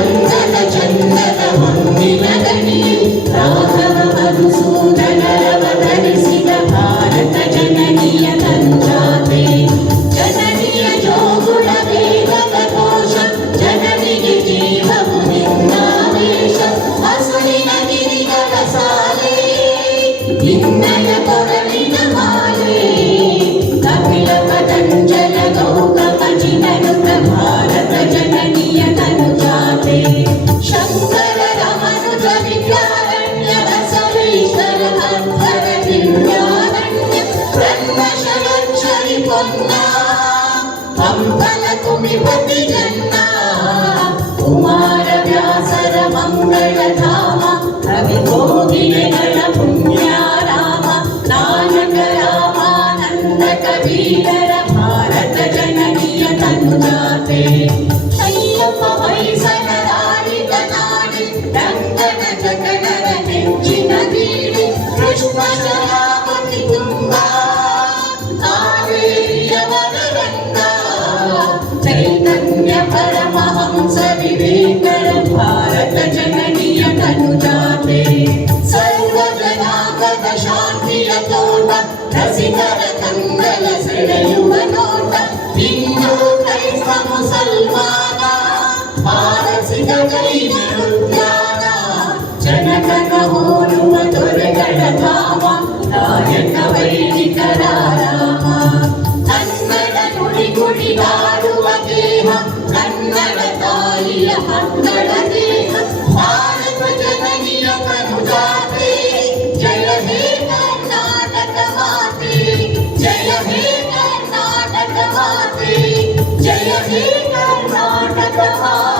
ಅಂದದ ಚಂದದ ಹೊನ್ನಿನ ಗಣಿಯು ರಾಘವ ಮಧುಸೂದನರವ ಧರಿಸಿದ ಭಾರತ ಜನನಿಯ ತಂಜಾತೆ ಜನನಿಯ ಜೋಗುಳ ವೇಗದ ಘೋಷ ಜನನಿಗೆ ಜೀವವು ನಿನ್ನಾವೇಶ ಹಸುರಿನ ಗಿರಿಗಳ ಸಾಲೆ ನಿನ್ನಯ ಕೊರಳಿನ ಮಾಲೆ ಕಪಿಲ ಪತಂಜಲ ಗೌತಮ ಜಿನನುತ ಭಾರತ ಜನನಿಯ ತನುಜಾತೆ ಶಂಕರ ರಮನುಜ ವಿದ್ಯಾರಣ್ಯ ಬಸವೇಶ್ವರ ಅಧ್ವರ ದಿವ್ಯಾರಣ್ಯ ಬ್ರಹ್ಮಶರಕ್ಷರಿ ಪೊನ್ನ ಪಂಪನ ಕುಮಿಪತಿ ಜನ್ನ ಕುಮಾರ ವ್ಯಾಸರ ಮಂಗಳ ಧಾಮ ಕವಿ ಕೋಗಿಲೆಗಳ ಪುಣ್ಯಾರಾಮ ನಾನಕ ರಾಮಾನಂದ ಕಬೀರರ ಭಾರತ ಜನನಿಯ ತನುಜಾತೆ ಅಯ್ಯಪ್ಪ ಹೊಯ್ಸಳರಾಡಿದ ನಾಡಿ ರಂಗನ ಜಗಣರ ನೆಚ್ಚಿನ ಬೀಡಿ ಕೃಷ್ಣ ಶರಾವತಿ ತುಂಬ ಕಾವೇರಿಯವರ ರಂಗ ಚೈತನ್ಯ ಪರಮಹಂಸ ವಿವೇಕರ ಭಾರತ ಜನನಿಯ ತನುಜಾತೆ ಸರ್ವ ಜನಾಂಗದ ಶಾಂತಿಯ ತೋಟ ರಸಿಕರ ಕಂಗಲ ಸೆಳೆಯುವ ನೋಟ ಹಿಂದೂ ಕ್ರೈಸ್ತ ಮುಸಲ್ಮಾನ ಪಾರಸಿಕ ಜೈನ ಉದ್ಯಾನ ಜನಕನ ಹೋಲುವ ದೊರೆಗಳ ಧಾಮ ನಾಯಕ ವೈದಿಕರ ರಾಮ ಕನ್ನಡ ನುಡಿ ಕುಣಿದಾಡುವ ದೇಹ ಕನ್ನಡ ತಾಯಿಯ ಮಕ್ಕಳ ದೇಹ ಭಾರತ ಜನನಿಯ ತನುಜಾತೆ ಜಯ ಹೇ ಕರ್ನಾಟಕ ಮಾತೆ ಜಯ ಹೇ ಕರ್ನಾಟಕ ಮಾತೆ ಜಯ ಹೇ ಕರ್ನಾಟಕ ಮಾತೆ